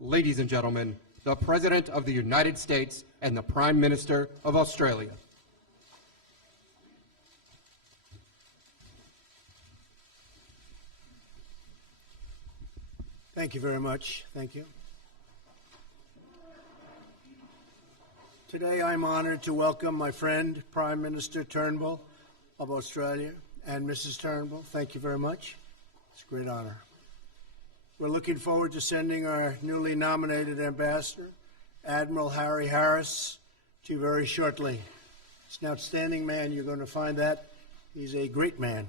ladies and gentlemen, the President of the United States and the Prime Minister of Australia. Thank you very much. Thank you. Today I'm honored to welcome my friend, Prime Minister Turnbull of Australia, and Mrs. Turnbull. Thank you very much. It's a great honor. We're looking forward to sending our newly nominated ambassador, Admiral Harry Harris, to you very shortly. He's an outstanding man. You're going to find that. He's a great man.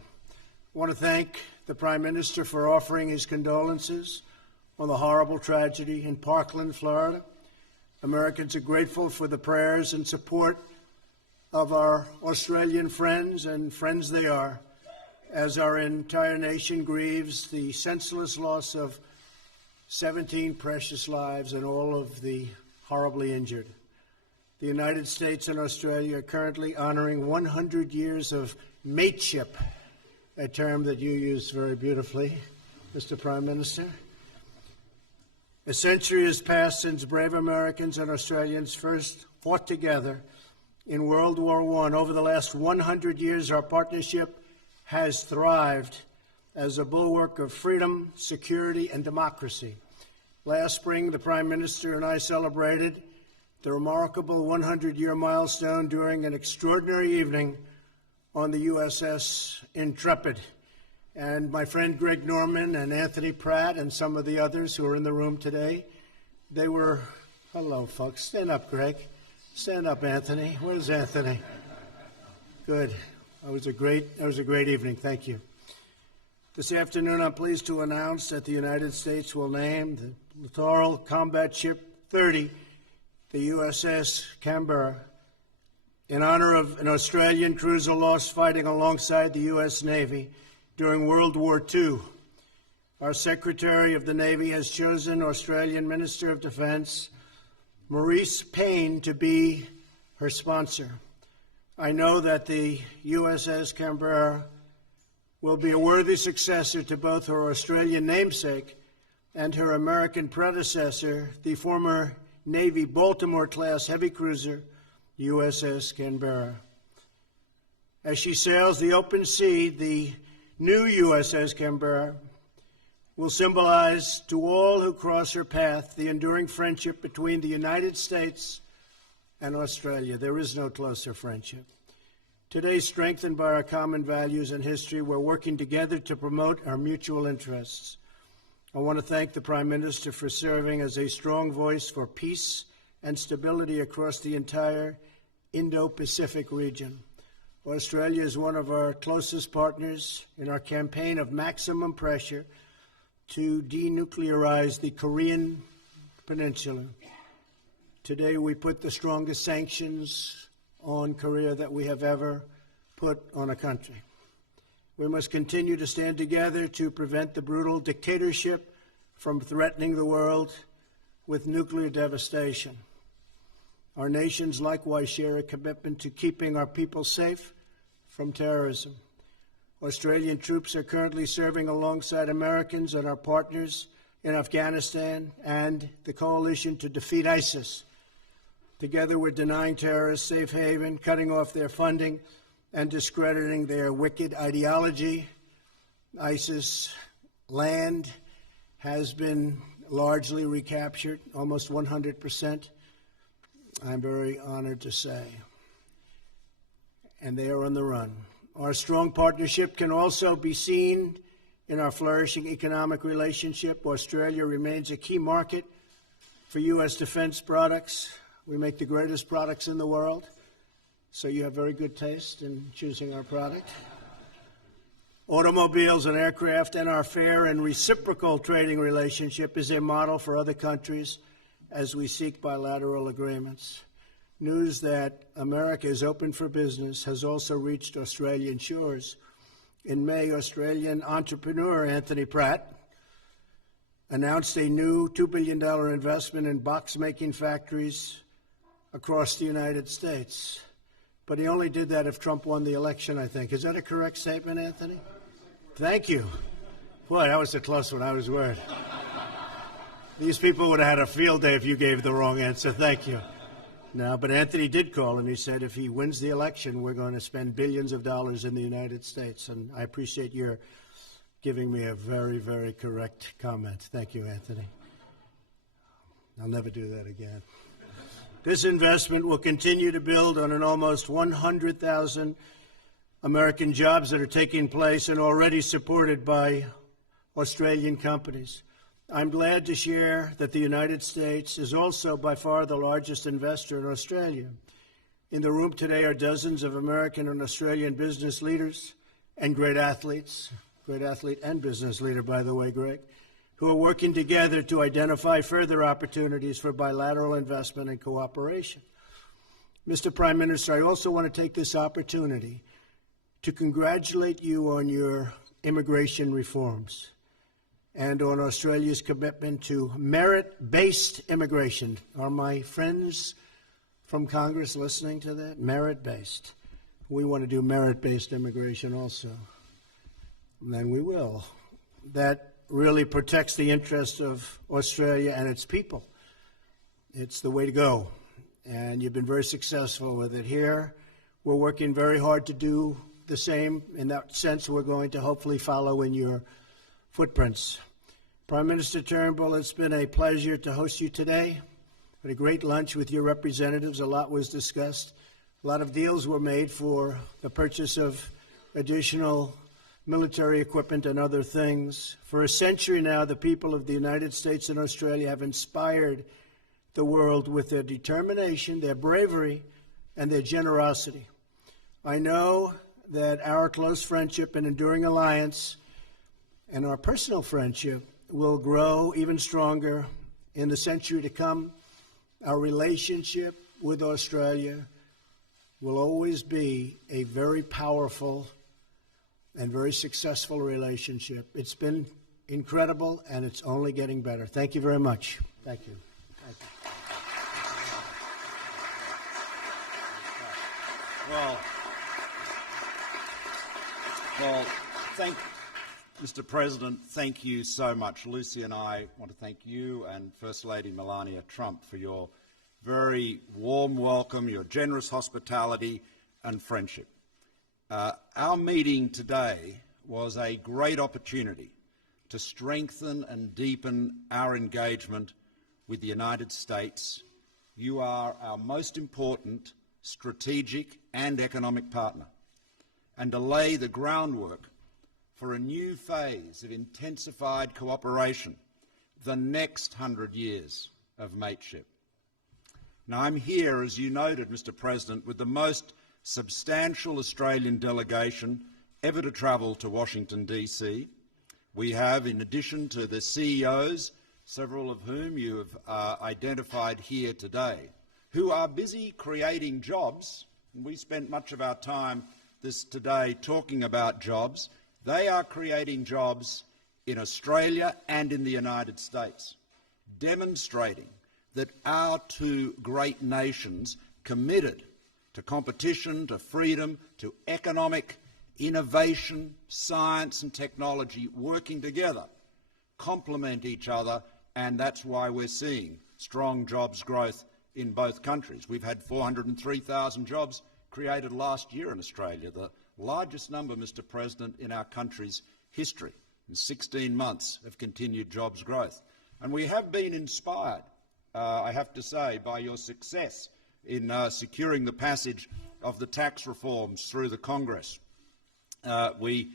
I want to thank the Prime Minister for offering his condolences on the horrible tragedy in Parkland, Florida. Americans are grateful for the prayers and support of our Australian friends, and friends they are, as our entire nation grieves the senseless loss of 17 precious lives and all of the horribly injured. The United States and Australia are currently honoring 100 years of mateship, a term that you use very beautifully, Mr. Prime Minister. A century has passed since brave Americans and Australians first fought together in World War I. Over the last 100 years, our partnership has thrived as a bulwark of freedom, security, and democracy. Last spring, the Prime Minister and I celebrated the remarkable 100-year milestone during an extraordinary evening on the USS Intrepid. And my friend Greg Norman and Anthony Pratt and some of the others who are in the room today, they were, hello folks, stand up Greg, stand up Anthony, where's Anthony? Good. It was a great evening. Thank you. This afternoon, I'm pleased to announce that the United States will name the Littoral Combat Ship 30, the USS Canberra, in honor of an Australian cruiser lost fighting alongside the U.S. Navy during World War II. Our Secretary of the Navy has chosen Australian Minister of Defence Maurice Payne to be her sponsor. I know that the USS Canberra will be a worthy successor to both her Australian namesake and her American predecessor, the former Navy Baltimore-class heavy cruiser, USS Canberra. As she sails the open sea, the new USS Canberra will symbolize to all who cross her path the enduring friendship between the United States and Australia. There is no closer friendship. Today, strengthened by our common values and history, we're working together to promote our mutual interests. I want to thank the Prime Minister for serving as a strong voice for peace and stability across the entire Indo-Pacific region. Australia is one of our closest partners in our campaign of maximum pressure to denuclearize the Korean Peninsula. Today, we put the strongest sanctions on Korea that we have ever put on a country. We must continue to stand together to prevent the brutal dictatorship from threatening the world with nuclear devastation. Our nations likewise share a commitment to keeping our people safe from terrorism. Australian troops are currently serving alongside Americans and our partners in Afghanistan and the coalition to defeat ISIS. Together, we're denying terrorists safe haven, cutting off their funding, and discrediting their wicked ideology. ISIS land has been largely recaptured, almost 100%, I'm very honored to say. And they are on the run. Our strong partnership can also be seen in our flourishing economic relationship. Australia remains a key market for U.S. defense products. We make the greatest products in the world, so you have very good taste in choosing our product. Automobiles and aircraft, and our fair and reciprocal trading relationship is a model for other countries as we seek bilateral agreements. News that America is open for business has also reached Australian shores. In May, Australian entrepreneur Anthony Pratt announced a new $2 billion investment in box-making factories across the United States. But he only did that if Trump won the election, I think. Is that a correct statement, Anthony? Thank you. Boy, that was a close one. I was worried. These people would have had a field day if you gave the wrong answer. Thank you. No, but Anthony did call and he said if he wins the election, we're going to spend billions of dollars in the United States. And I appreciate your giving me a very, very correct comment. Thank you, Anthony. I'll never do that again. This investment will continue to build on an almost 100,000 American jobs that are taking place and already supported by Australian companies. I'm glad to share that the United States is also by far the largest investor in Australia. In the room today are dozens of American and Australian business leaders and great athletes, great athlete and business leader, by the way, Greg, who are working together to identify further opportunities for bilateral investment and cooperation. Mr. Prime Minister, I also want to take this opportunity to congratulate you on your immigration reforms and on Australia's commitment to merit-based immigration. Are my friends from Congress listening to that? Merit-based. We want to do merit-based immigration also. And then we will. That really protects the interests of Australia and its people. It's the way to go. And you've been very successful with it here. We're working very hard to do the same. In that sense, we're going to hopefully follow in your footprints. Prime Minister Turnbull, it's been a pleasure to host you today. Had a great lunch with your representatives. A lot was discussed. A lot of deals were made for the purchase of additional military equipment and other things. For a century now, the people of the United States and Australia have inspired the world with their determination, their bravery, and their generosity. I know that our close friendship and enduring alliance and our personal friendship will grow even stronger in the century to come. Our relationship with Australia will always be a very powerful and very successful relationship. It's been incredible, and it's only getting better. Thank you very much. Thank you. Thank you. Well, Mr. President, thank you so much. Lucy and I want to thank you and First Lady Melania Trump for your very warm welcome, your generous hospitality and friendship. Our meeting today was a great opportunity to strengthen and deepen our engagement with the United States. You are our most important strategic and economic partner, and to lay the groundwork for a new phase of intensified cooperation, the next 100 years of mateship. Now, I'm here, as you noted, Mr. President, with the most substantial Australian delegation ever to travel to Washington, D.C. We have, in addition to the CEOs, several of whom you have identified here today, who are busy creating jobs, and we spent much of our time today talking about jobs. They are creating jobs in Australia and in the United States, demonstrating that our two great nations committed to competition, to freedom, to economic innovation, science and technology working together, complement each other, and that's why we're seeing strong jobs growth in both countries. We've had 403,000 jobs created last year in Australia, the largest number, Mr. President, in our country's history, in 16 months of continued jobs growth. And we have been inspired, I have to say, by your success in securing the passage of the tax reforms through the Congress. We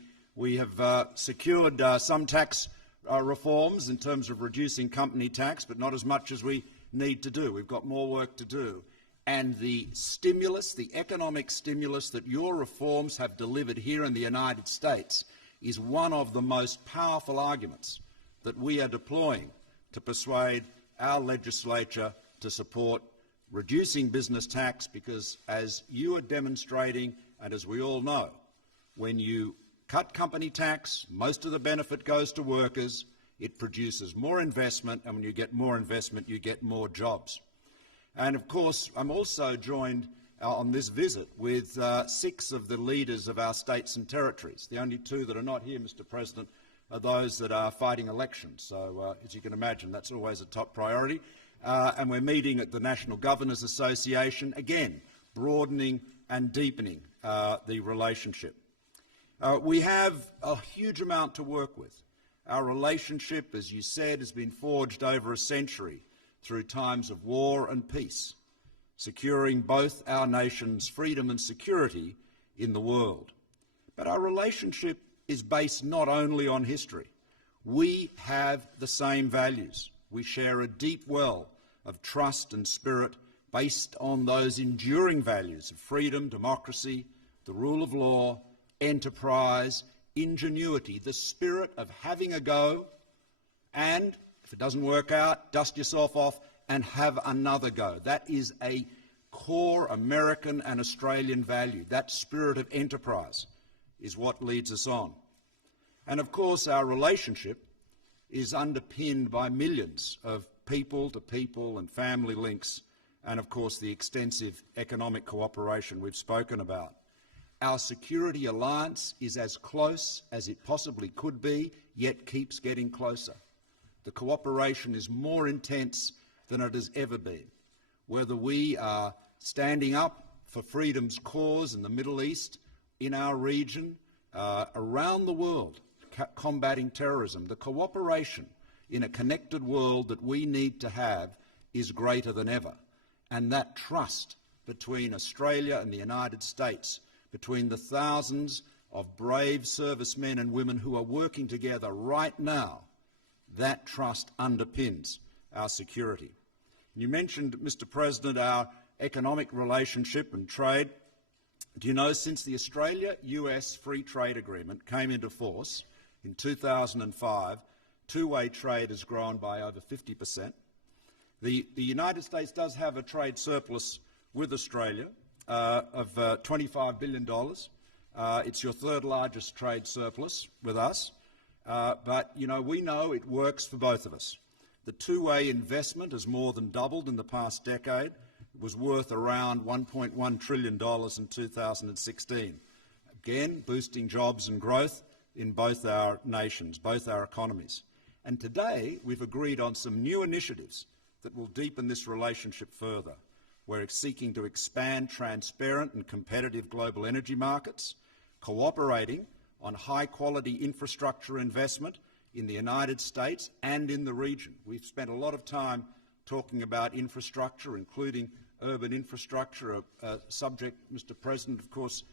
have secured some tax reforms in terms of reducing company tax, but not as much as we need to do. We've got more work to do. And the stimulus, the economic stimulus that your reforms have delivered here in the United States is one of the most powerful arguments that we are deploying to persuade our legislature to support reducing business tax, because as you are demonstrating, and as we all know, when you cut company tax, most of the benefit goes to workers, it produces more investment, and when you get more investment, you get more jobs. And of course, I'm also joined on this visit with 6 of the leaders of our states and territories. The only 2 that are not here, Mr. President, are those that are fighting elections. So, as you can imagine, that's always a top priority. And we're meeting at the National Governors Association, again, broadening and deepening the relationship. We have a huge amount to work with. Our relationship, as you said, has been forged over a century through times of war and peace, securing both our nation's freedom and security in the world. But our relationship is based not only on history. We have the same values. We share a deep well of trust and spirit based on those enduring values of freedom, democracy, the rule of law, enterprise, ingenuity, the spirit of having a go, and if it doesn't work out, dust yourself off and have another go. That is a core American and Australian value. That spirit of enterprise is what leads us on. And of course, our relationship is underpinned by millions of people-to-people and family links, and of course the extensive economic cooperation we've spoken about. Our security alliance is as close as it possibly could be, yet keeps getting closer. The cooperation is more intense than it has ever been. Whether we are standing up for freedom's cause in the Middle East, in our region, around the world, combating terrorism, the cooperation in a connected world that we need to have is greater than ever. And that trust between Australia and the United States, between the thousands of brave servicemen and women who are working together right now, that trust underpins our security. You mentioned, Mr. President, our economic relationship and trade. Do you know, since the Australia-US Free Trade Agreement came into force in 2005, two-way trade has grown by over 50%. The United States does have a trade surplus with Australia of $25 billion. It's your third largest trade surplus with us. But, you know, we know it works for both of us. The two-way investment has more than doubled in the past decade. It was worth around $1.1 trillion in 2016. Again, boosting jobs and growth in both our nations, both our economies. And today, we've agreed on some new initiatives that will deepen this relationship further. We're seeking to expand transparent and competitive global energy markets, cooperating on high-quality infrastructure investment in the United States and in the region. We've spent a lot of time talking about infrastructure, including urban infrastructure, a subject, Mr. President, of course,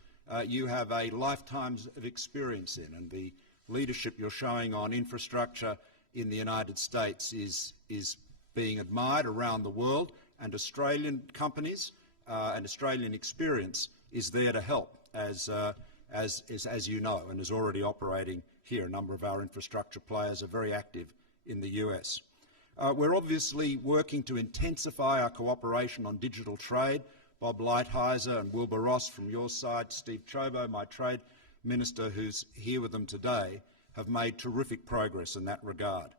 you have a lifetime of experience in, and the leadership you're showing on infrastructure in the United States is being admired around the world, and Australian companies and Australian experience is there to help, as you know, and is already operating here. A number of our infrastructure players are very active in the US. We're obviously working to intensify our cooperation on digital trade. Bob Lighthizer and Wilbur Ross from your side, Steve Chobo, my trade minister who's here with them today, have made terrific progress in that regard.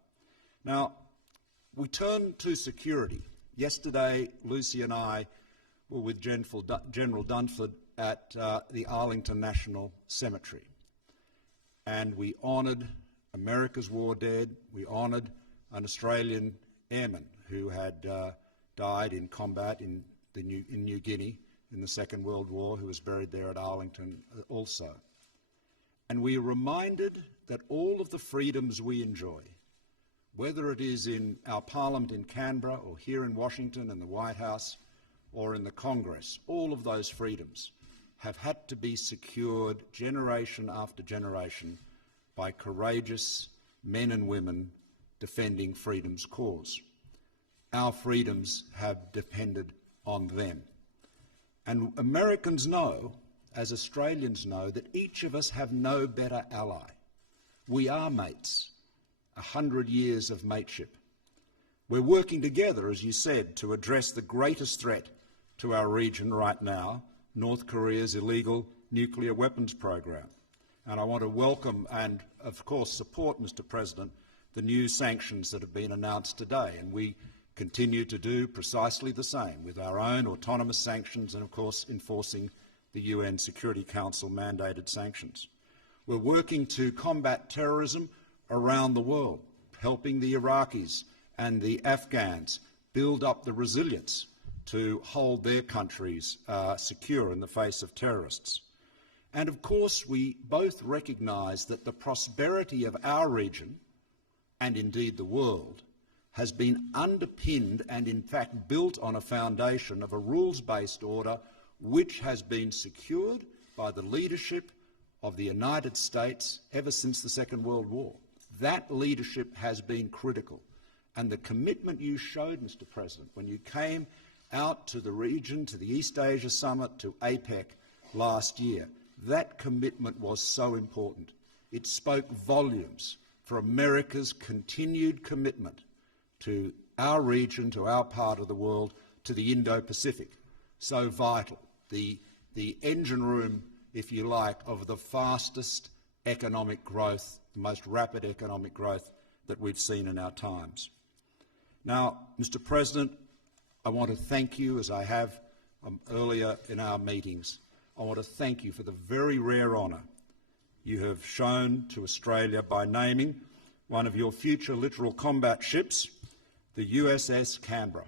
Now, we turn to security. Yesterday, Lucy and I were with General Dunford at the Arlington National Cemetery, and we honoured America's war dead. We honoured an Australian airman who had died in combat in New Guinea in the Second World War, who was buried there at Arlington also. And we are reminded that all of the freedoms we enjoy, whether it is in our Parliament in Canberra or here in Washington in the White House or in the Congress, all of those freedoms have had to be secured generation after generation by courageous men and women defending freedom's cause. Our freedoms have depended on them. And Americans know, as Australians know, that each of us have no better ally. We are mates, 100 years of mateship. We're working together, as you said, to address the greatest threat to our region right now, North Korea's illegal nuclear weapons program. And I want to welcome and, of course, support, Mr. President, the new sanctions that have been announced today. And we continue to do precisely the same with our own autonomous sanctions and, of course, enforcing the UN Security Council mandated sanctions. We're working to combat terrorism around the world, helping the Iraqis and the Afghans build up the resilience to hold their countries secure in the face of terrorists. And of course, we both recognise that the prosperity of our region, and indeed the world, has been underpinned and in fact built on a foundation of a rules-based order which has been secured by the leadership of the United States ever since the Second World War. That leadership has been critical. And the commitment you showed, Mr. President, when you came out to the region, to the East Asia Summit, to APEC last year, that commitment was so important. It spoke volumes for America's continued commitment to our region, to our part of the world, to the Indo-Pacific. So vital. The engine room, if you like, of the fastest economic growth, the most rapid economic growth that we've seen in our times. Now, Mr. President, I want to thank you, as I have earlier in our meetings. I want to thank you for the very rare honour you have shown to Australia by naming one of your future littoral combat ships, the USS Canberra.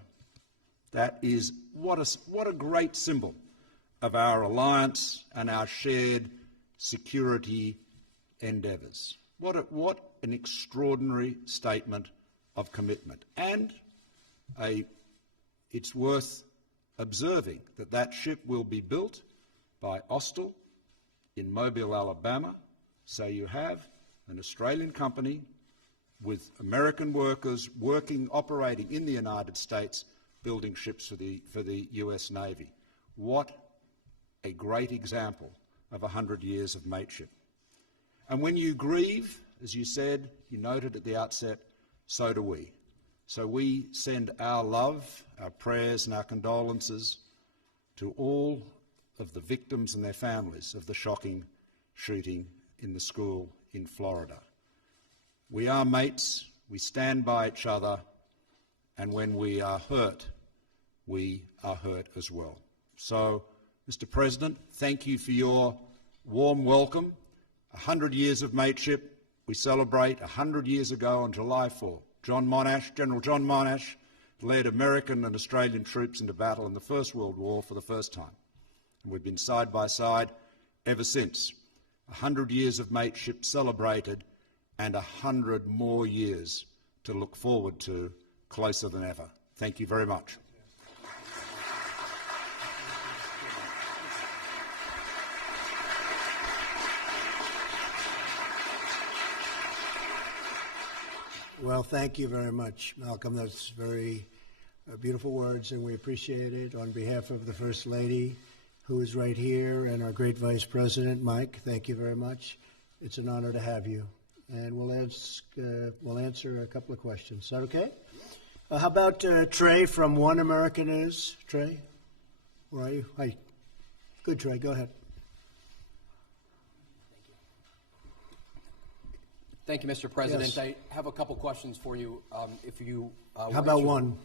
That is what a great symbol of our alliance and our shared security endeavours. What an extraordinary statement of commitment. And it's worth observing that that ship will be built by Austal in Mobile, Alabama. So you have an Australian company with American workers operating in the United States, building ships for the US Navy. What a great example of 100 years of mateship. And when you grieve, as you said, you noted at the outset, so do we. So we send our love, our prayers and our condolences to all of the victims and their families of the shocking shooting in the school in Florida. We are mates, we stand by each other, and when we are hurt as well. So, Mr. President, thank you for your warm welcome. 100 years of mateship. We celebrate 100 years ago on July 4. General John Monash led American and Australian troops into battle in the First World War for the first time. And we've been side by side ever since. 100 years of mateship celebrated and 100 more years to look forward to, closer than ever. Thank you very much. Well, thank you very much, Malcolm. That's very beautiful words, and we appreciate it. On behalf of the First Lady, who is right here, and our great Vice President, Mike, thank you very much. It's an honor to have you. And we'll answer a couple of questions. Is that okay? How about Trey from One America News? Trey, where are you? Hi. Good, Trey. Go ahead. Thank you, Mr. President. Yes. I have a couple questions for you. If you how about one?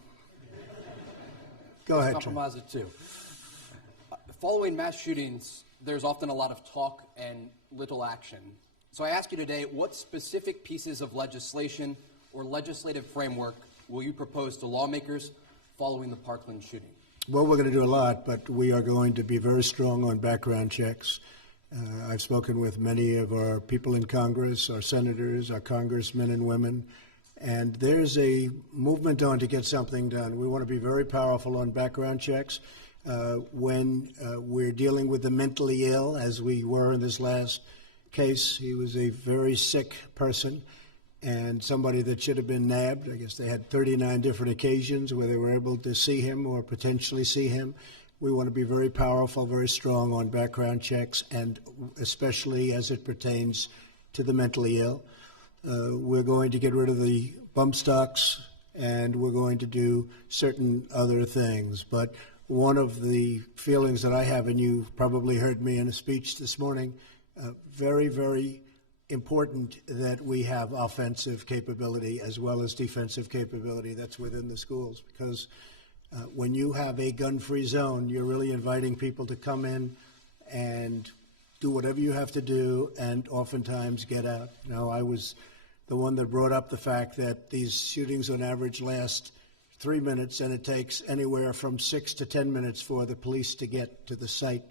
Go ahead, Trey. Compromise it two. Following mass shootings, there's often a lot of talk and little action. So I ask you today, what specific pieces of legislation or legislative framework will you propose to lawmakers following the Parkland shooting? Well, we're going to do a lot, but we are going to be very strong on background checks. I've spoken with many of our people in Congress, our senators, our congressmen and women, and there's a movement on to get something done. We want to be very powerful on background checks. When we're dealing with the mentally ill, as we were in this last case, he was a very sick person and somebody that should have been nabbed. I guess they had 39 different occasions where they were able to see him or potentially see him. We want to be very powerful, very strong on background checks, and especially as it pertains to the mentally ill. We're going to get rid of the bump stocks, and we're going to do certain other things. But one of the feelings that I have, and you probably heard me in a speech this morning, very, very important that we have offensive capability as well as defensive capability that's within the schools, because when you have a gun-free zone, you're really inviting people to come in and do whatever you have to do and oftentimes get out. Now, I was the one that brought up the fact that these shootings on average last 3 minutes, and it takes anywhere from 6 to 10 minutes for the police to get to the site.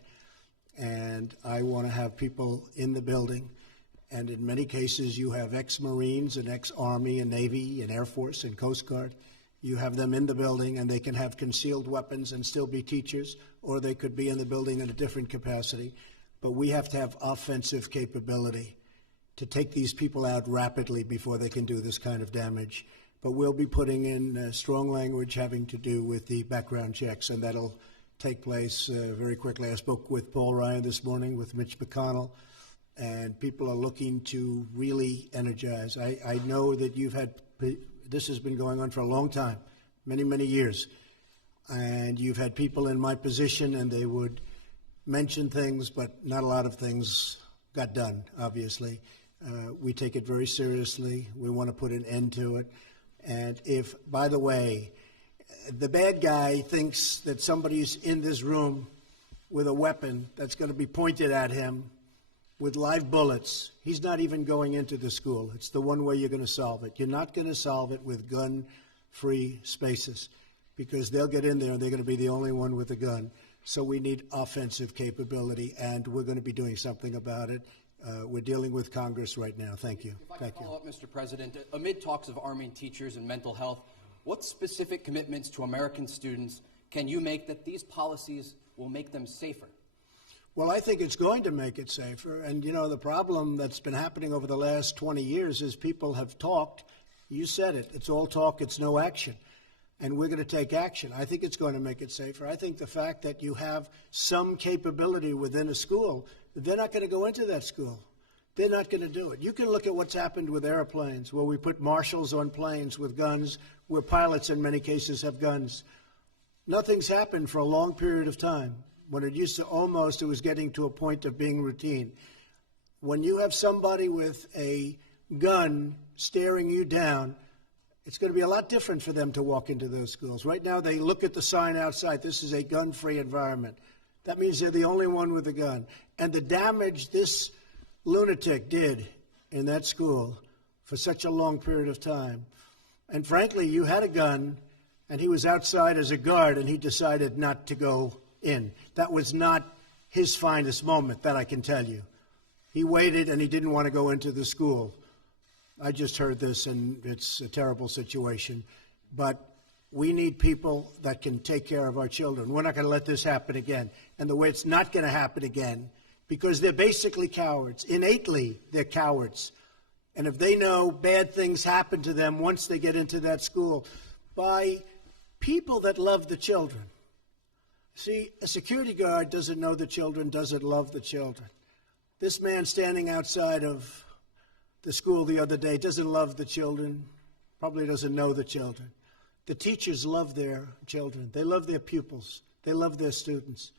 And I want to have people in the building. And in many cases, you have ex-Marines and ex-Army and Navy and Air Force and Coast Guard. You have them in the building, and they can have concealed weapons and still be teachers, or they could be in the building in a different capacity. But we have to have offensive capability to take these people out rapidly before they can do this kind of damage. But we'll be putting in strong language having to do with the background checks, and that'll take place very quickly. I spoke with Paul Ryan this morning, with Mitch McConnell, and people are looking to really energize. I know that this has been going on for a long time, many, many years, and you've had people in my position, and they would mention things, but not a lot of things got done, obviously. We take it very seriously. We want to put an end to it. And if, by the way, the bad guy thinks that somebody's in this room with a weapon that's going to be pointed at him with live bullets, he's not even going into the school. It's the one way you're going to solve it. You're not going to solve it with gun-free spaces, because they'll get in there and they're going to be the only one with a gun. So we need offensive capability, and we're going to be doing something about it. We're dealing with Congress right now. Thank you. If I can follow up, Mr. President, amid talks of arming teachers and mental health, what specific commitments to American students can you make that these policies will make them safer? Well, I think it's going to make it safer. And, you know, the problem that's been happening over the last 20 years is people have talked. You said it. It's all talk. It's no action. And we're going to take action. I think it's going to make it safer. I think the fact that you have some capability within a school, they're not going to go into that school. They're not going to do it. You can look at what's happened with airplanes, where we put marshals on planes with guns, where pilots in many cases have guns. Nothing's happened for a long period of time, when it used to it was getting to a point of being routine. When you have somebody with a gun staring you down, it's going to be a lot different for them to walk into those schools. Right now, they look at the sign outside. This is a gun-free environment. That means they're the only one with a gun. And the damage this lunatic did in that school for such a long period of time. And frankly, you had a gun, and he was outside as a guard, and he decided not to go in. That was not his finest moment, that I can tell you. He waited, and he didn't want to go into the school. I just heard this, and it's a terrible situation. But we need people that can take care of our children. We're not going to let this happen again. And the way it's not going to happen again, because they're basically cowards. Innately, they're cowards. And if they know bad things happen to them once they get into that school by people that love the children. See, a security guard doesn't know the children, doesn't love the children. This man standing outside of the school the other day doesn't love the children, probably doesn't know the children. The teachers love their children. They love their pupils. They love their students.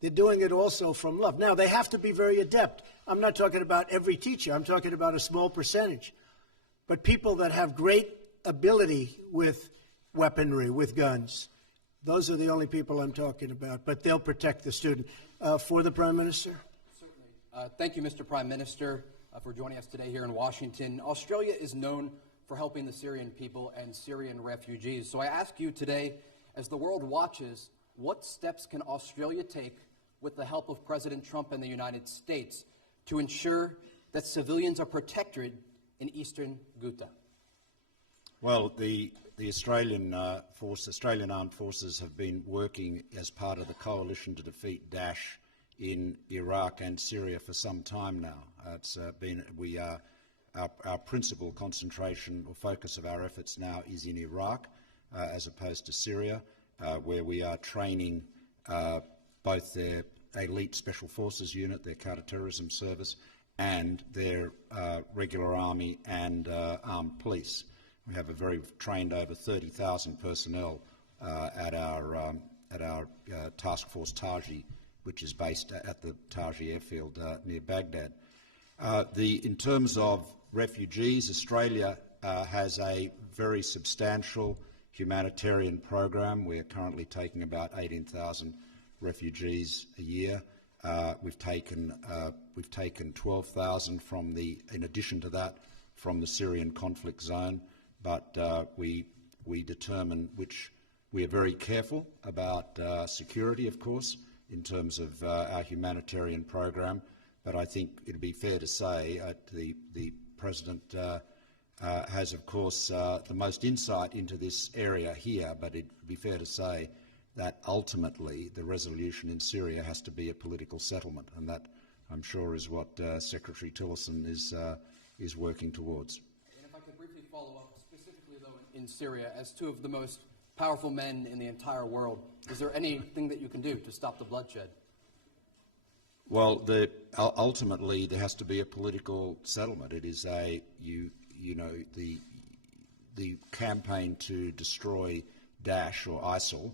They're doing it also from love. Now, they have to be very adept. I'm not talking about every teacher. I'm talking about a small percentage. But people that have great ability with weaponry, with guns, those are the only people I'm talking about. But they'll protect the student. For the Prime Minister? Certainly. Thank you, Mr. Prime Minister, for joining us today here in Washington. Australia is known for helping the Syrian people and Syrian refugees. So I ask you today, as the world watches, what steps can Australia take with the help of President Trump and the United States to ensure that civilians are protected in eastern Ghouta? Well, the Australian Armed Forces have been working as part of the coalition to defeat Daesh in Iraq and Syria for some time now. Our principal concentration or focus of our efforts now is in Iraq, as opposed to Syria, where we are training both their elite special forces unit, their counter-terrorism service, and their regular army and armed police. We have trained over 30,000 personnel at our task force Taji, which is based at the Taji airfield near Baghdad. In terms of refugees, Australia has a very substantial humanitarian program. We're currently taking about 18,000 refugees a year. We've taken 12,000 in addition to that, from the Syrian conflict zone, but we determine which. We are very careful about security, of course, in terms of our humanitarian program, but I think it would be fair to say the President has, of course, the most insight into this area here, but it would be fair to say that ultimately the resolution in Syria has to be a political settlement, and that, I'm sure, is what Secretary Tillerson is working towards. And if I could briefly follow up, specifically though in Syria, as two of the most powerful men in the entire world, is there anything that you can do to stop the bloodshed? Well, ultimately there has to be a political settlement. It is the campaign to destroy Daesh or ISIL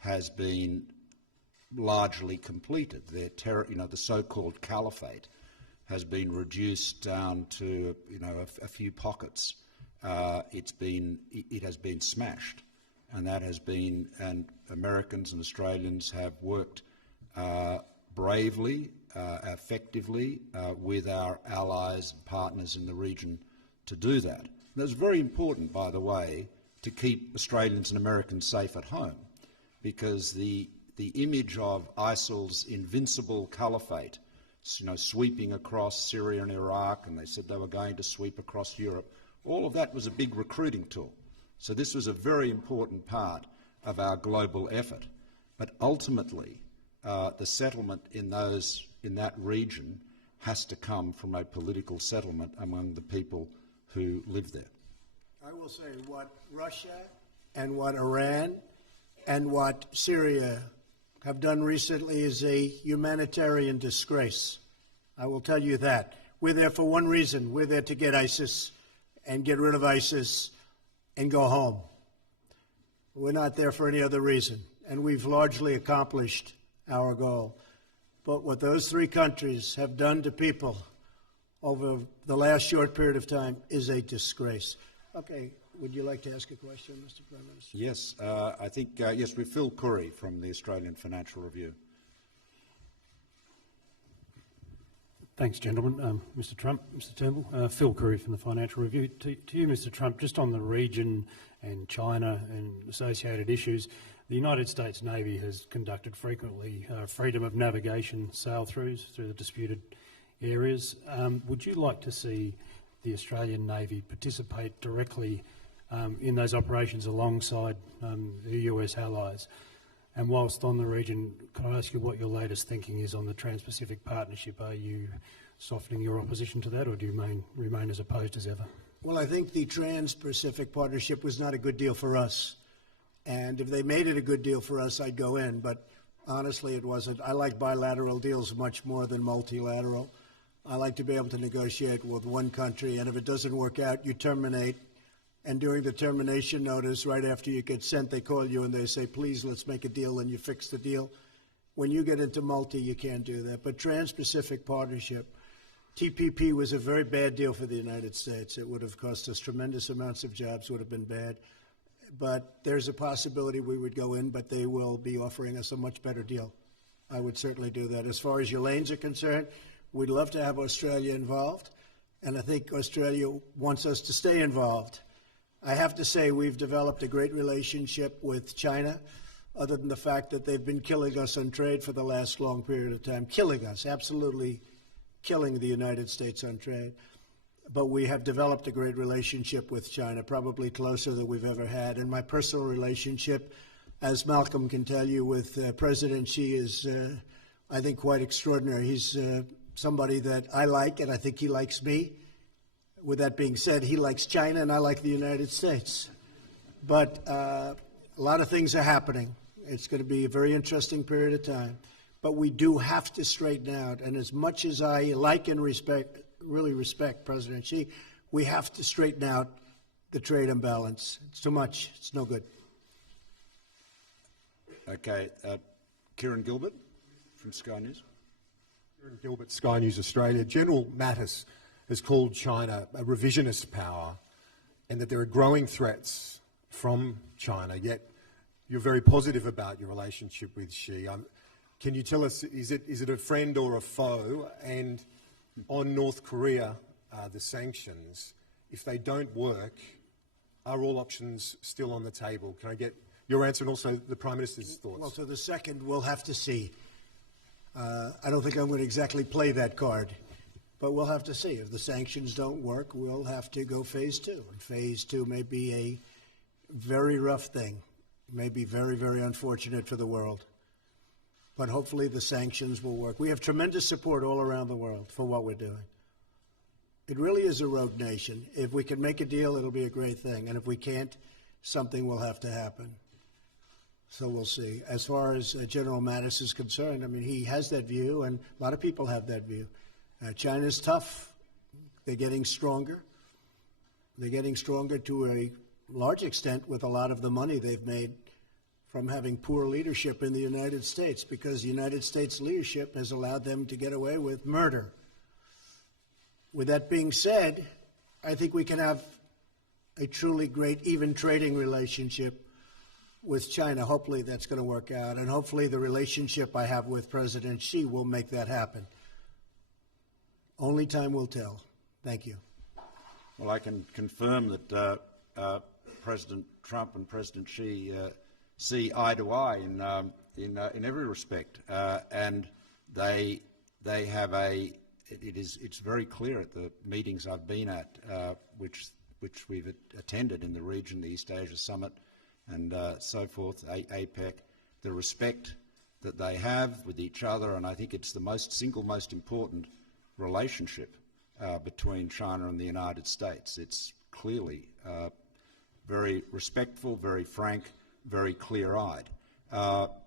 has been largely completed. The so-called caliphate has been reduced down to a few pockets. It has been smashed, and that has been, and Americans and Australians have worked bravely, effectively with our allies and partners in the region to do that. And that's very important, by the way, to keep Australians and Americans safe at home, because the image of ISIL's invincible caliphate, sweeping across Syria and Iraq, and they said they were going to sweep across Europe, all of that was a big recruiting tool. So this was a very important part of our global effort. But ultimately, the settlement in that region has to come from a political settlement among the people who live there. I will say what Russia and what Iran and what Syria have done recently is a humanitarian disgrace. I will tell you that. We're there for one reason. We're there to get ISIS and get rid of ISIS and go home. We're not there for any other reason, and we've largely accomplished our goal. But what those three countries have done to people over the last short period of time is a disgrace. Okay, would you like to ask a question, Mr. Prime Minister? Yes, I think, yes, we're Phil Curry from the Australian Financial Review. Thanks, gentlemen. Mr. Trump, Mr. Turnbull. Phil Curry from the Financial Review. To you, Mr. Trump, just on the region and China and associated issues, the United States Navy has conducted frequently freedom of navigation sail-throughs through the disputed areas. Would you like to see the Australian Navy participate directly in those operations alongside the US allies? And whilst on the region, can I ask you what your latest thinking is on the Trans-Pacific Partnership? Are you softening your opposition to that, or do you remain as opposed as ever? Well, I think the Trans-Pacific Partnership was not a good deal for us. And if they made it a good deal for us, I'd go in. But honestly, it wasn't. I like bilateral deals much more than multilateral. I like to be able to negotiate with one country, and if it doesn't work out, you terminate. And during the termination notice, right after you get sent, they call you and they say, please, let's make a deal, and you fix the deal. When you get into multi, you can't do that. But Trans-Pacific Partnership, TPP was a very bad deal for the United States. It would have cost us tremendous amounts of jobs, would have been bad. But there's a possibility we would go in, but they will be offering us a much better deal. I would certainly do that. As far as your lanes are concerned, we'd love to have Australia involved, and I think Australia wants us to stay involved. I have to say we've developed a great relationship with China, other than the fact that they've been killing us on trade for the last long period of time. Killing us, absolutely killing the United States on trade. But we have developed a great relationship with China, probably closer than we've ever had. And my personal relationship, as Malcolm can tell you, with President Xi is, I think, quite extraordinary. He's somebody that I like, and I think he likes me. With that being said, he likes China, and I like the United States. But a lot of things are happening. It's going to be a very interesting period of time. But we do have to straighten out. And as much as I like and really respect President Xi, we have to straighten out the trade imbalance. It's too much. It's no good. Okay. Kieran Gilbert from Sky News. Kieran Gilbert, Sky News Australia. General Mattis has called China a revisionist power and that there are growing threats from China, yet you're very positive about your relationship with Xi. Can you tell us, is it a friend or a foe? And on North Korea, the sanctions, if they don't work, are all options still on the table? Can I get your answer and also the Prime Minister's thoughts? Well, to the second, we'll have to see. I don't think I'm going to exactly play that card, but we'll have to see. If the sanctions don't work, we'll have to go phase two. And phase two may be a very rough thing, may be very, very unfortunate for the world. But hopefully the sanctions will work. We have tremendous support all around the world for what we're doing. It really is a rogue nation. If we can make a deal, it'll be a great thing. And if we can't, something will have to happen. So we'll see. As far as General Mattis is concerned, I mean, he has that view, and a lot of people have that view. China's tough. They're getting stronger. They're getting stronger to a large extent with a lot of the money they've made from having poor leadership in the United States, because the United States leadership has allowed them to get away with murder. With that being said, I think we can have a truly great, even trading relationship with China. Hopefully that's going to work out, and hopefully the relationship I have with President Xi will make that happen. Only time will tell. Thank you. Well, I can confirm that President Trump and President Xi see eye to eye in every respect, and they have a. It's very clear at the meetings I've been at, which we've attended in the region, the East Asia Summit, and so forth, APEC, the respect that they have with each other, and I think it's the single most important relationship between China and the United States. It's clearly very respectful, very frank, very clear-eyed.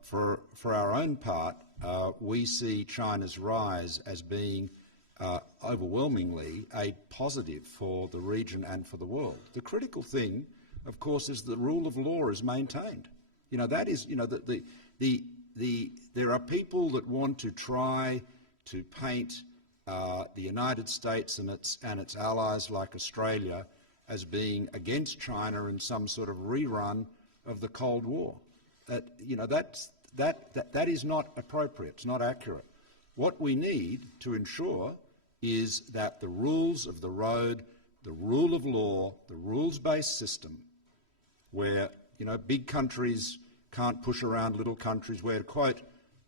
For our own part, we see China's rise as being overwhelmingly a positive for the region and for the world. The critical thing, of course, is the rule of law is maintained. You know, that is, you know, there are people that want to try to paint the United States and its allies like Australia as being against China in some sort of rerun of the Cold War. You know, that is not appropriate. It's not accurate. What we need to ensure is that the rules of the road, the rule of law, the rules-based system, where, you know, big countries can't push around little countries, where, to quote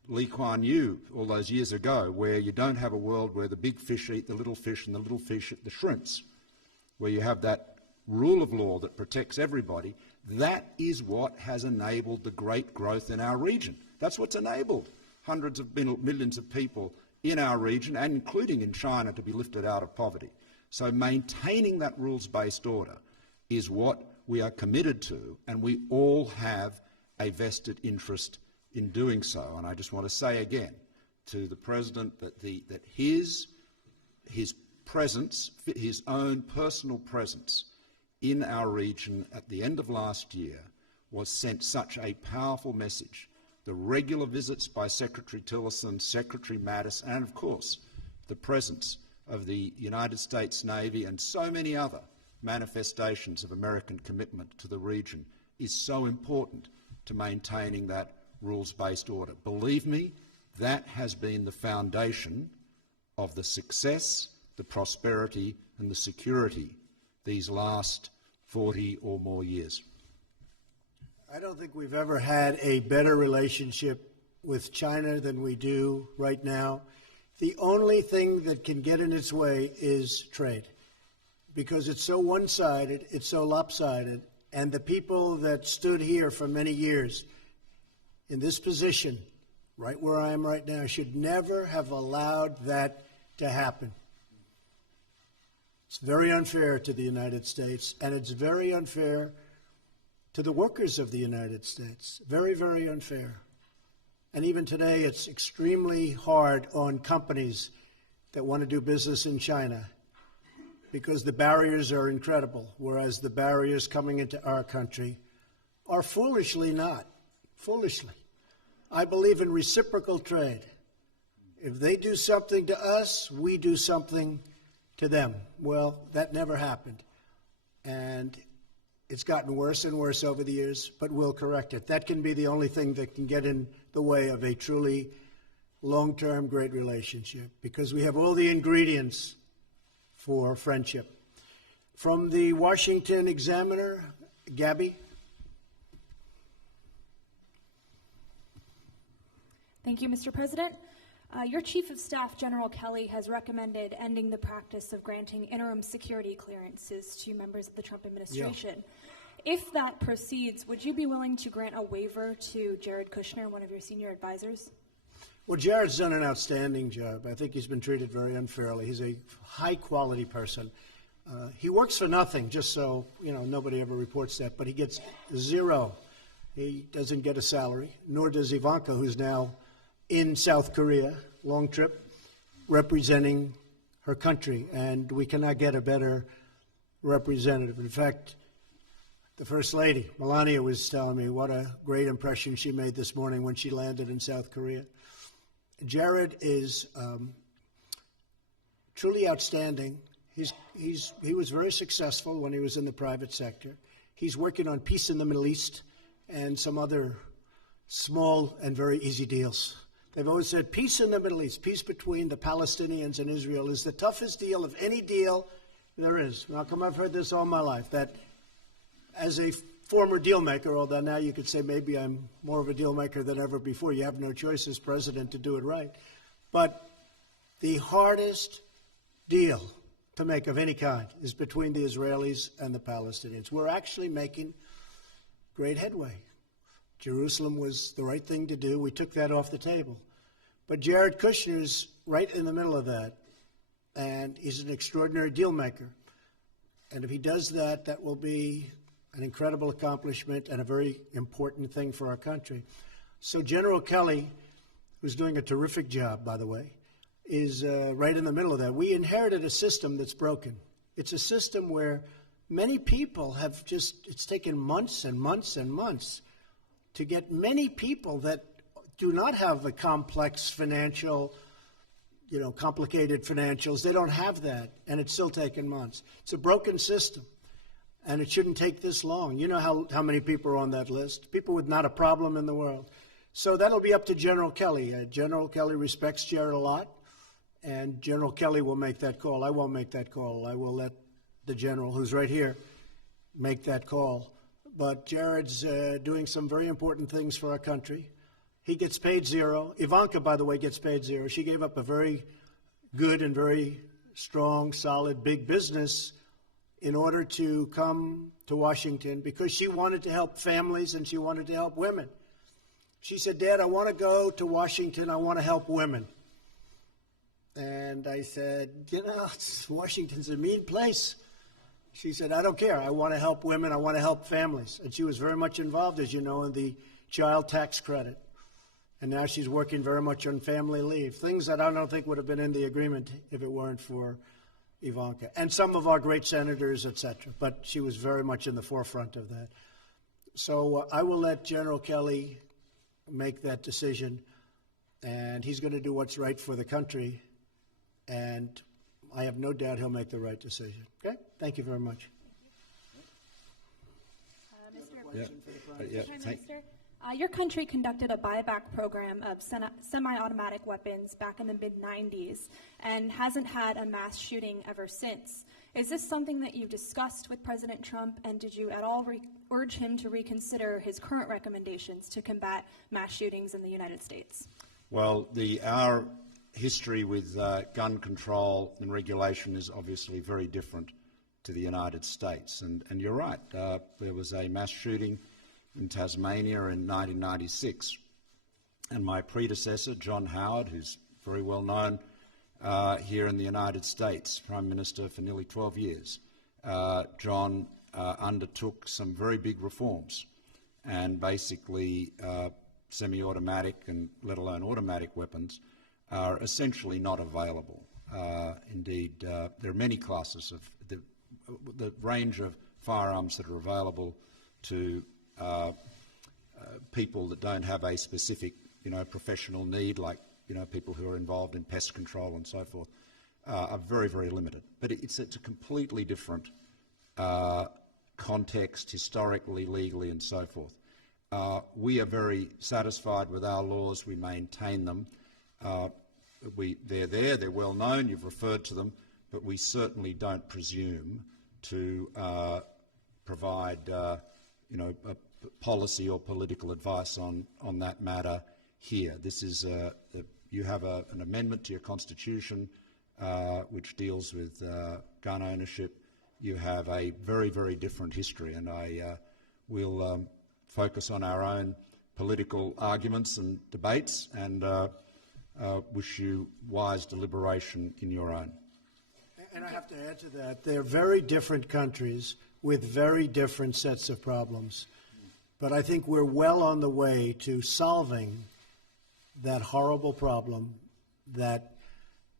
Lee Kuan Yew all those years ago, where you don't have a world where the big fish eat the little fish and the little fish eat the shrimps, where you have that rule of law that protects everybody. That is what has enabled the great growth in our region. That's what's enabled hundreds of millions of people in our region, and including in China, to be lifted out of poverty. So maintaining that rules-based order is what we are committed to, and we all have a vested interest in doing so. And I just want to say again to the President that his presence, his own personal presence in our region at the end of last year sent such a powerful message. The regular visits by Secretary Tillerson, Secretary Mattis, and of course the presence of the United States Navy and so many other manifestations of American commitment to the region is so important to maintaining that rules-based order. Believe me, that has been the foundation of the success, the prosperity and the security these last 40 or more years. I don't think we've ever had a better relationship with China than we do right now. The only thing that can get in its way is trade, because it's so one-sided, it's so lopsided, and the people that stood here for many years in this position, right where I am right now, should never have allowed that to happen. It's very unfair to the United States, and it's very unfair to the workers of the United States. Very, very unfair. And even today, it's extremely hard on companies that want to do business in China, because the barriers are incredible, whereas the barriers coming into our country are foolishly not. Foolishly. I believe in reciprocal trade. If they do something to us, we do something to them. Well, that never happened. And it's gotten worse and worse over the years, but we'll correct it. That can be the only thing that can get in the way of a truly long-term great relationship, because we have all the ingredients for friendship. From the Washington Examiner, Gabby. Thank you, Mr. President. Your Chief of Staff, General Kelly, has recommended ending the practice of granting interim security clearances to members of the Trump administration. Yeah. If that proceeds, would you be willing to grant a waiver to Jared Kushner, one of your senior advisors? Well, Jared's done an outstanding job. I think he's been treated very unfairly. He's a high-quality person. He works for nothing, just so, nobody ever reports that, but he gets zero. He doesn't get a salary, nor does Ivanka, who's now in South Korea, long trip, representing her country, and we cannot get a better representative. In fact, the First Lady, Melania, was telling me what a great impression she made this morning when she landed in South Korea. Jared is truly outstanding. He was very successful when he was in the private sector. He's working on peace in the Middle East and some other small and very easy deals. They've always said peace in the Middle East, peace between the Palestinians and Israel is the toughest deal of any deal there is. Malcolm, I've heard this all my life, that as a former deal maker, although now you could say maybe I'm more of a deal maker than ever before. You have no choice as president to do it right. But the hardest deal to make of any kind is between the Israelis and the Palestinians. We're actually making great headway. Jerusalem was the right thing to do. We took that off the table. But Jared Kushner's right in the middle of that, and he's an extraordinary deal maker. And if he does that, that will be an incredible accomplishment and a very important thing for our country. So General Kelly, who's doing a terrific job, by the way, is right in the middle of that. We inherited a system that's broken. It's a system where many people have it's taken months and months and months to get many people that do not have a complex financial, complicated financials. They don't have that, and it's still taken months. It's a broken system, and it shouldn't take this long. You know how many people are on that list, people with not a problem in the world. So that'll be up to General Kelly. General Kelly respects Jared a lot, and General Kelly will make that call. I won't make that call. I will let the general, who's right here, make that call. But Jared's doing some very important things for our country. He gets paid zero. Ivanka, by the way, gets paid zero. She gave up a very good and very strong, solid, big business in order to come to Washington because she wanted to help families and she wanted to help women. She said, Dad, I want to go to Washington. I want to help women. And I said, Washington's a mean place. She said, I don't care. I want to help women. I want to help families. And she was very much involved, as you know, in the child tax credit. And now she's working very much on family leave, things that I don't think would have been in the agreement if it weren't for Ivanka. And some of our great senators, et cetera. But she was very much in the forefront of that. So I will let General Kelly make that decision. And he's going to do what's right for the country. And I have no doubt he'll make the right decision. Okay? Thank you very much. Mr. Minister, your country conducted a buyback program of semi-automatic weapons back in the mid-'90s and hasn't had a mass shooting ever since. Is this something that you discussed with President Trump, and did you at all urge him to reconsider his current recommendations to combat mass shootings in the United States? Well, our history with gun control and regulation is obviously very different to the United States. And you're right, there was a mass shooting in Tasmania in 1996. And my predecessor, John Howard, who's very well known here in the United States, Prime Minister for nearly 12 years, John undertook some very big reforms. And basically semi-automatic and let alone automatic weapons are essentially not available. Indeed, there are many classes of the range of firearms that are available to people that don't have a specific, professional need, like, people who are involved in pest control and so forth, are very, very limited. But it's a completely different context, historically, legally, and so forth. We are very satisfied with our laws. We maintain them. They're there, they're well known, you've referred to them, but we certainly don't presume to provide policy or political advice on that matter here. This is you have an amendment to your constitution which deals with gun ownership. You have a very, very different history, and I will focus on our own political arguments and debates, and wish you wise deliberation in your own. And I have to add to that, they're very different countries with very different sets of problems. But I think we're well on the way to solving that horrible problem that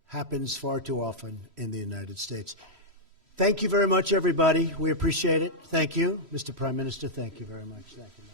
happens far too often in the United States. Thank you very much, everybody. We appreciate it. Thank you. Mr. Prime Minister, thank you very much. Thank you.